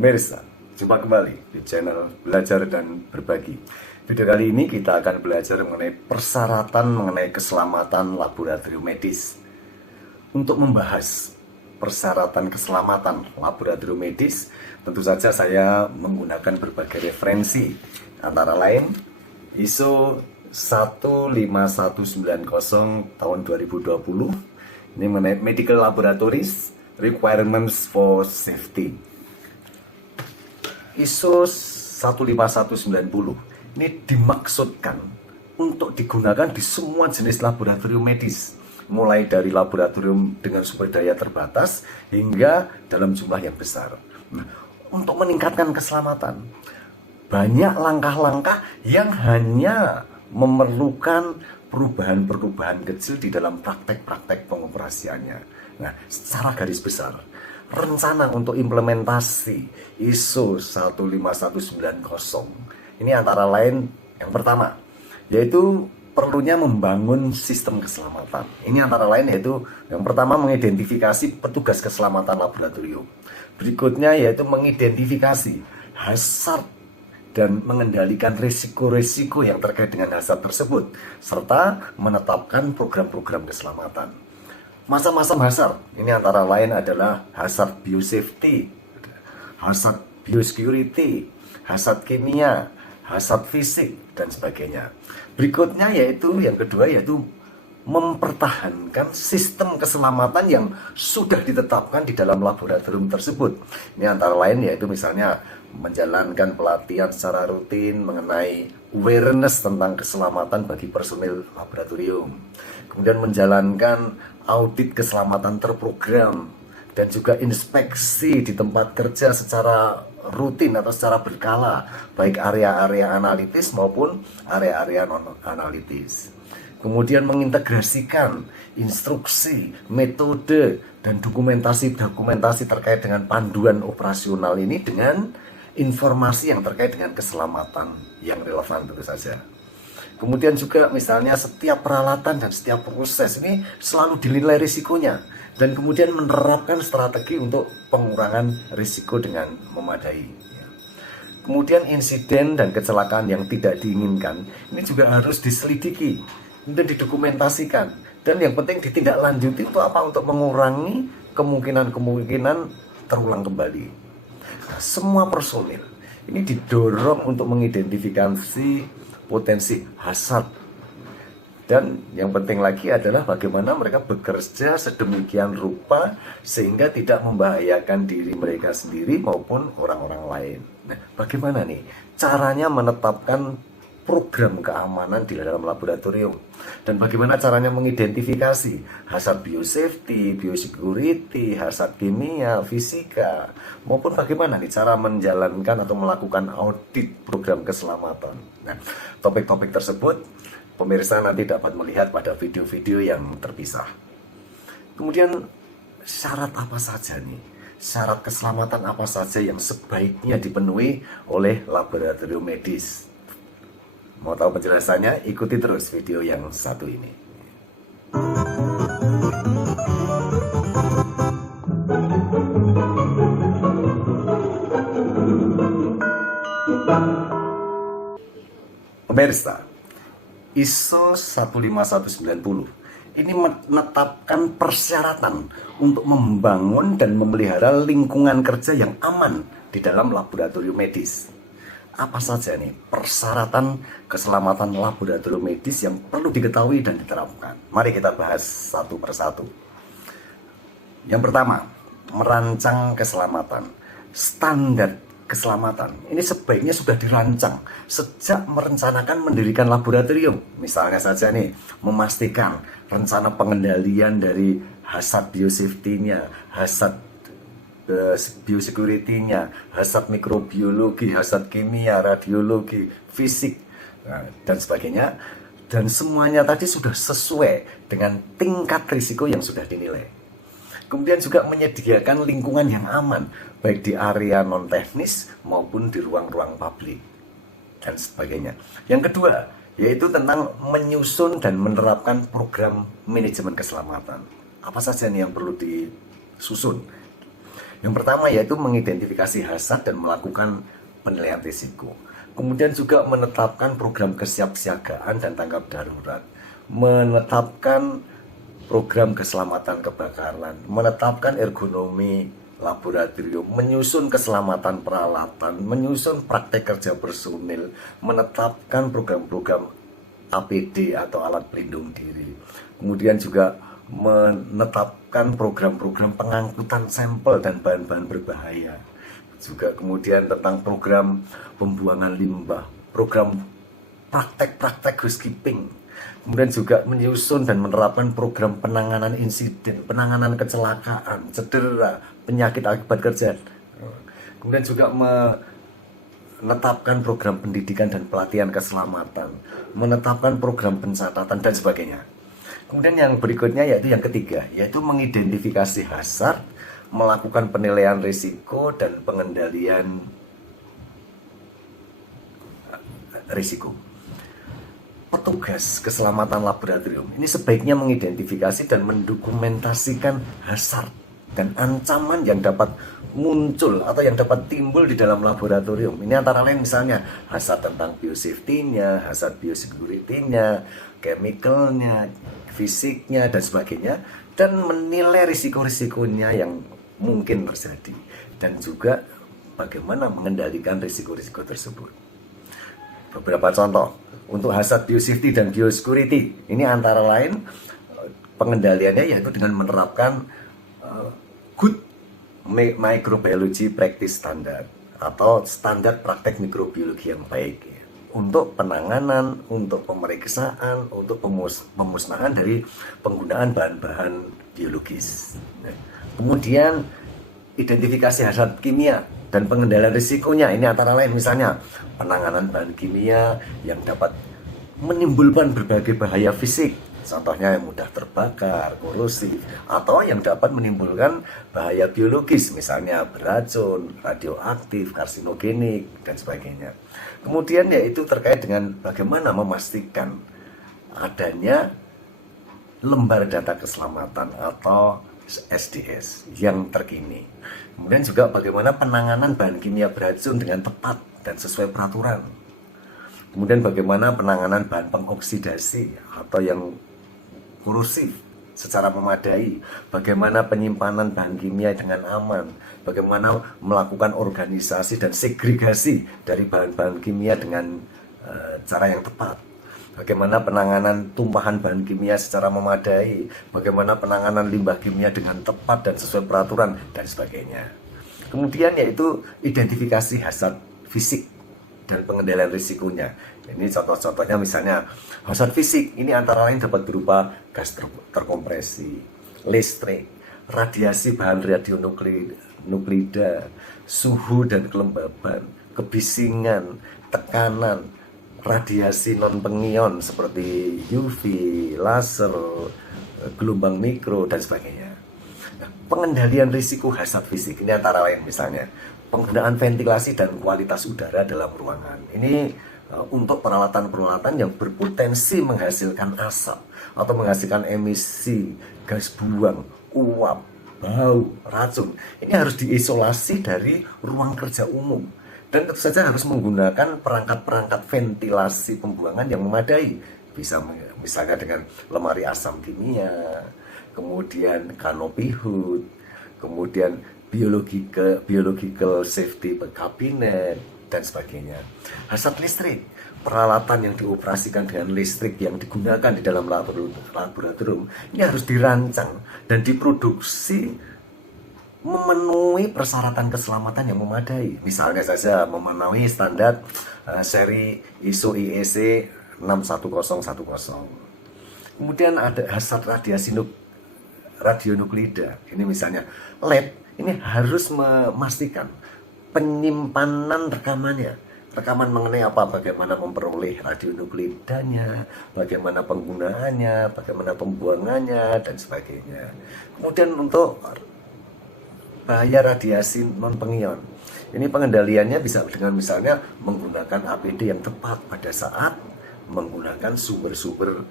Pemirsa, jumpa kembali di channel Belajar dan Berbagi. Video kali ini kita akan belajar mengenai persyaratan mengenai keselamatan laboratorium medis. Untuk membahas persyaratan keselamatan laboratorium medis, tentu saja saya menggunakan berbagai referensi, antara lain ISO 15190 tahun 2020. Ini mengenai Medical Laboratories Requirements for Safety. ISO 15190 ini dimaksudkan untuk digunakan di semua jenis laboratorium medis, mulai dari laboratorium dengan sumber daya terbatas hingga dalam jumlah yang besar. Nah, untuk meningkatkan keselamatan, banyak langkah-langkah yang hanya memerlukan perubahan-perubahan kecil di dalam praktek-praktek pengoperasiannya. Nah, secara garis besar, rencana untuk implementasi ISO 15190 ini antara lain yang pertama, yaitu perlunya membangun sistem keselamatan. Ini antara lain yaitu yang pertama mengidentifikasi petugas keselamatan laboratorium. Berikutnya yaitu mengidentifikasi hazard dan mengendalikan risiko-risiko yang terkait dengan hazard tersebut, serta menetapkan program-program keselamatan. Macam-macam hazard, ini antara lain adalah hazard biosafety, hazard biosecurity, hazard kimia, hazard fisik, dan sebagainya. Berikutnya yaitu yang kedua yaitu mempertahankan sistem keselamatan yang sudah ditetapkan di dalam laboratorium tersebut. Ini antara lain yaitu misalnya menjalankan pelatihan secara rutin mengenai awareness tentang keselamatan bagi personil laboratorium, kemudian menjalankan audit keselamatan terprogram, dan juga inspeksi di tempat kerja secara rutin atau secara berkala, baik area-area analitis maupun area-area non-analitis. Kemudian mengintegrasikan instruksi, metode, dan dokumentasi terkait dengan panduan operasional ini dengan informasi yang terkait dengan keselamatan yang relevan tentu saja. Kemudian juga misalnya setiap peralatan dan setiap proses ini selalu dinilai risikonya, dan kemudian menerapkan strategi untuk pengurangan risiko dengan memadai. Kemudian insiden dan kecelakaan yang tidak diinginkan ini juga harus diselidiki dan didokumentasikan, dan yang penting ditindaklanjuti untuk apa? Untuk mengurangi kemungkinan terulang kembali. Nah, semua personil ini didorong untuk mengidentifikasi potensi hazard, dan yang penting lagi adalah bagaimana mereka bekerja sedemikian rupa sehingga tidak membahayakan diri mereka sendiri maupun orang-orang lain. Nah, bagaimana nih caranya menetapkan program keamanan di dalam laboratorium, dan bagaimana caranya mengidentifikasi hazard biosafety, biosecurity, hazard kimia, fisika, maupun bagaimana nih cara menjalankan atau melakukan audit program keselamatan. Nah, topik-topik tersebut pemirsa nanti dapat melihat pada video-video yang terpisah. Kemudian syarat apa saja nih? Syarat keselamatan apa saja yang sebaiknya dipenuhi oleh laboratorium medis? Mau tahu penjelasannya? Ikuti terus video yang satu ini. Pemirsa, ISO 15190 ini menetapkan persyaratan untuk membangun dan memelihara lingkungan kerja yang aman di dalam laboratorium medis. Apa saja nih persyaratan keselamatan laboratorium medis yang perlu diketahui dan diterapkan? Mari kita bahas satu persatu. Yang pertama, merancang keselamatan. Standar keselamatan ini sebaiknya sudah dirancang sejak merencanakan mendirikan laboratorium. Misalnya saja nih, memastikan rencana pengendalian dari hazard biosafety-nya, hazard biosecurity-nya, hazard mikrobiologi, hazard kimia, radiologi, fisik, dan sebagainya. Dan semuanya tadi sudah sesuai dengan tingkat risiko yang sudah dinilai. Kemudian juga menyediakan lingkungan yang aman, baik di area non-teknis maupun di ruang-ruang publik, dan sebagainya. Yang kedua, yaitu tentang menyusun dan menerapkan program manajemen keselamatan. Apa saja nih yang perlu disusun? Yang pertama yaitu mengidentifikasi hazard dan melakukan penilaian risiko. Kemudian juga menetapkan program kesiapsiagaan dan tanggap darurat. Menetapkan program keselamatan kebakaran, menetapkan ergonomi laboratorium, menyusun keselamatan peralatan, menyusun praktek kerja personil, menetapkan program-program APD atau alat pelindung diri. Kemudian juga menetapkan program-program pengangkutan sampel dan bahan-bahan berbahaya. Juga kemudian tentang program pembuangan limbah, program praktek-praktek housekeeping. Kemudian juga menyusun dan menerapkan program penanganan insiden, penanganan kecelakaan, cedera, penyakit akibat kerja. Kemudian juga menetapkan program pendidikan dan pelatihan keselamatan, menetapkan program pencatatan dan sebagainya. Kemudian yang berikutnya yaitu yang ketiga, yaitu mengidentifikasi hazard, melakukan penilaian risiko dan pengendalian risiko. Petugas keselamatan laboratorium ini sebaiknya mengidentifikasi dan mendokumentasikan hazard dan ancaman yang dapat muncul atau yang dapat timbul di dalam laboratorium. Ini antara lain misalnya hazard tentang biosafety-nya, hazard biosecurity-nya, chemical-nya, fisiknya dan sebagainya, dan menilai risiko-risikonya yang mungkin terjadi dan juga bagaimana mengendalikan risiko-risiko tersebut. Beberapa contoh untuk hazard biosafety dan biosecurity ini antara lain pengendaliannya yaitu dengan menerapkan good microbiology practice standard atau standar praktek mikrobiologi yang baik ya, untuk penanganan, untuk pemeriksaan, untuk pemusnahan dari penggunaan bahan-bahan biologis. Kemudian identifikasi hazard kimia dan pengendalian risikonya ini antara lain misalnya penanganan bahan kimia yang dapat menimbulkan berbagai bahaya fisik, contohnya yang mudah terbakar, korosif, atau yang dapat menimbulkan bahaya biologis misalnya beracun, radioaktif, karsinogenik dan sebagainya. Kemudian yaitu terkait dengan bagaimana memastikan adanya lembar data keselamatan atau SDS yang terkini. Kemudian juga bagaimana penanganan bahan kimia beracun dengan tepat dan sesuai peraturan. Kemudian bagaimana penanganan bahan pengoksidasi atau yang korosif secara memadai. Bagaimana penyimpanan bahan kimia dengan aman. Bagaimana melakukan organisasi dan segregasi dari bahan-bahan kimia dengan cara yang tepat. Bagaimana penanganan tumpahan bahan kimia secara memadai, bagaimana penanganan limbah kimia dengan tepat dan sesuai peraturan, dan sebagainya. Kemudian yaitu identifikasi hazard fisik dan pengendalian risikonya. Ini contoh-contohnya misalnya hazard fisik ini antara lain dapat berupa gas terkompresi, listrik, radiasi bahan radionuklida, suhu dan kelembaban, kebisingan, tekanan, radiasi non-pengion seperti UV, laser, gelombang mikro, dan sebagainya. Nah, pengendalian risiko hazard fisik ini antara lain misalnya penggunaan ventilasi dan kualitas udara dalam ruangan. Ini untuk peralatan-peralatan yang berpotensi menghasilkan asap atau menghasilkan emisi gas buang, uap, bau, racun. Ini harus diisolasi dari ruang kerja umum. Dan tentu saja harus menggunakan perangkat-perangkat ventilasi pembuangan yang memadai. Bisa misalnya dengan lemari asam kimia, kemudian canopy hood, kemudian biological safety kabinet, dan sebagainya. Hazard listrik, peralatan yang dioperasikan dengan listrik yang digunakan di dalam laboratorium, ini harus dirancang dan diproduksi memenuhi persyaratan keselamatan yang memadai. Misalnya saja memenuhi standar seri ISO IEC 61010. Kemudian ada hazard radiasi radionuklida. Ini misalnya lab ini harus memastikan penyimpanan rekamannya. Rekaman mengenai apa, bagaimana memperoleh radionuklidanya, bagaimana penggunaannya, bagaimana pembuangannya, dan sebagainya. Kemudian untuk bahaya radiasi non-pengion, ini pengendaliannya bisa dengan misalnya menggunakan APD yang tepat pada saat menggunakan sumber-sumber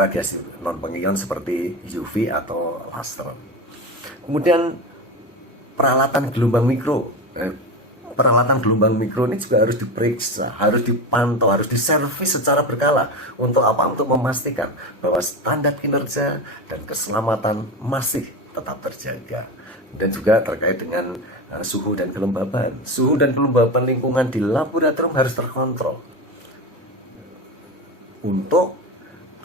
radiasi non-pengion seperti UV atau laser. Kemudian peralatan gelombang mikro. Peralatan gelombang mikro ini juga harus diperiksa, harus dipantau, harus diservis secara berkala. Untuk apa? Untuk memastikan bahwa standar kinerja dan keselamatan masih tetap terjaga. Dan juga terkait dengan suhu dan kelembaban. Suhu dan kelembaban lingkungan di laboratorium harus terkontrol untuk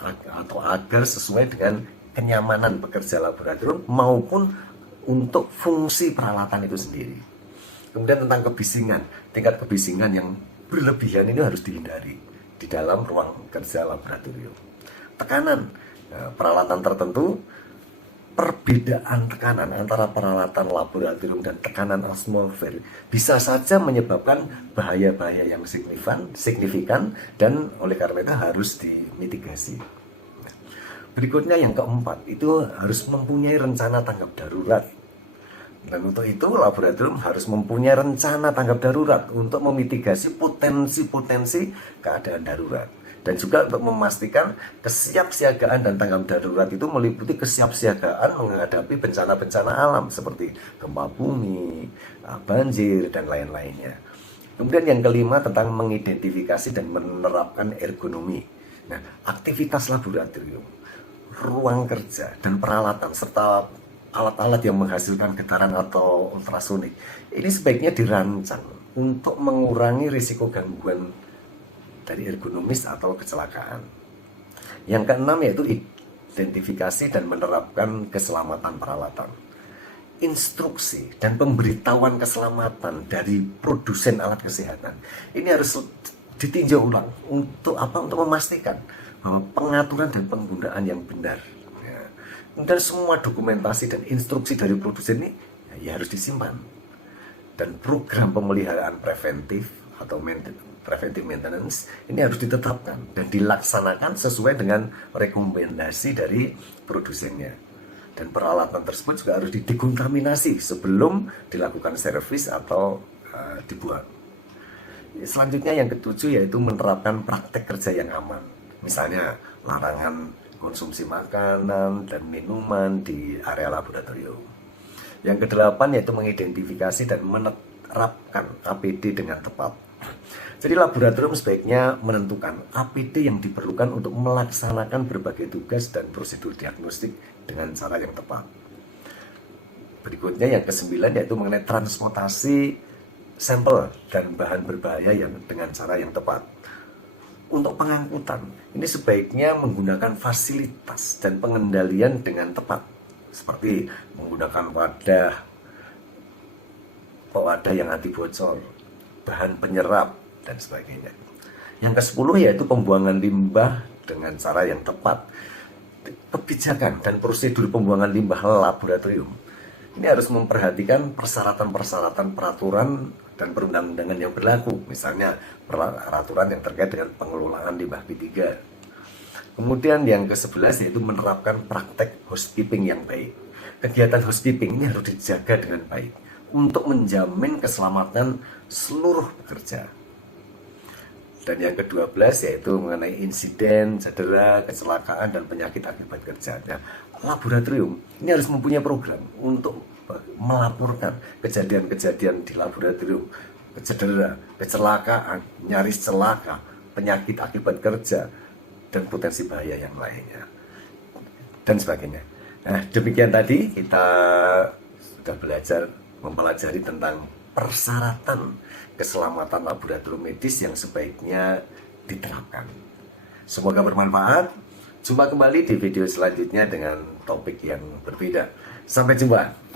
atau agar sesuai dengan kenyamanan pekerja laboratorium maupun untuk fungsi peralatan itu sendiri. Kemudian tentang kebisingan, tingkat kebisingan yang berlebihan ini harus dihindari di dalam ruang kerja laboratorium. Tekanan, peralatan tertentu, perbedaan tekanan antara peralatan laboratorium dan tekanan atmosfer bisa saja menyebabkan bahaya-bahaya yang signifikan dan oleh karena itu harus dimitigasi. Berikutnya yang keempat, itu harus mempunyai rencana tanggap darurat. Dan untuk itu laboratorium harus mempunyai rencana tanggap darurat untuk memitigasi potensi-potensi keadaan darurat. Dan juga untuk memastikan kesiapsiagaan dan tanggap darurat itu meliputi kesiapsiagaan menghadapi bencana-bencana alam seperti gempa bumi, banjir, dan lain-lainnya. Kemudian yang kelima tentang mengidentifikasi dan menerapkan ergonomi. Nah, aktivitas laboratorium, ruang kerja, dan peralatan serta alat-alat yang menghasilkan getaran atau ultrasonik ini sebaiknya dirancang untuk mengurangi risiko gangguan dari ergonomis atau kecelakaan. Yang keenam yaitu identifikasi dan menerapkan keselamatan peralatan. Instruksi dan pemberitahuan keselamatan dari produsen alat kesehatan ini harus ditinjau ulang untuk apa? Untuk memastikan bahwa pengaturan dan penggunaan yang benar. Dan semua dokumentasi dan instruksi dari produsen ini ya harus disimpan. Dan program pemeliharaan preventif atau preventive maintenance ini harus ditetapkan dan dilaksanakan sesuai dengan rekomendasi dari produsennya. Dan peralatan tersebut juga harus didekontaminasi sebelum dilakukan servis atau dibuang. Selanjutnya yang ketujuh yaitu menerapkan praktek kerja yang aman. Misalnya larangan konsumsi makanan dan minuman di area laboratorium. Yang kedelapan yaitu mengidentifikasi dan menerapkan APD dengan tepat. Jadi laboratorium sebaiknya menentukan APD yang diperlukan untuk melaksanakan berbagai tugas dan prosedur diagnostik dengan cara yang tepat. Berikutnya yang kesembilan yaitu mengenai transportasi sampel dan bahan berbahaya yang dengan cara yang tepat. Untuk pengangkutan, ini sebaiknya menggunakan fasilitas dan pengendalian dengan tepat, seperti menggunakan wadah yang anti bocor, bahan penyerap, dan sebagainya. Yang ke-10 yaitu pembuangan limbah dengan cara yang tepat. Kebijakan dan prosedur pembuangan limbah laboratorium ini harus memperhatikan persyaratan-persyaratan peraturan dan perundang-undangan yang berlaku, misalnya peraturan yang terkait dengan pengelolaan limbah B3. Kemudian yang ke-11 yaitu menerapkan praktek housekeeping yang baik. Kegiatan housekeeping ini harus dijaga dengan baik untuk menjamin keselamatan seluruh pekerja. Dan yang ke-12 yaitu mengenai insiden, cedera, kecelakaan, dan penyakit akibat kerja. Nah, laboratorium ini harus mempunyai program untuk melaporkan kejadian-kejadian di laboratorium, cedera, kecelakaan, nyaris celaka, penyakit akibat kerja, dan potensi bahaya yang lainnya, dan sebagainya. Nah, demikian tadi kita sudah mempelajari tentang persyaratan keselamatan laboratorium medis yang sebaiknya diterapkan. Semoga bermanfaat. Jumpa kembali di video selanjutnya dengan topik yang berbeda. Sampai jumpa.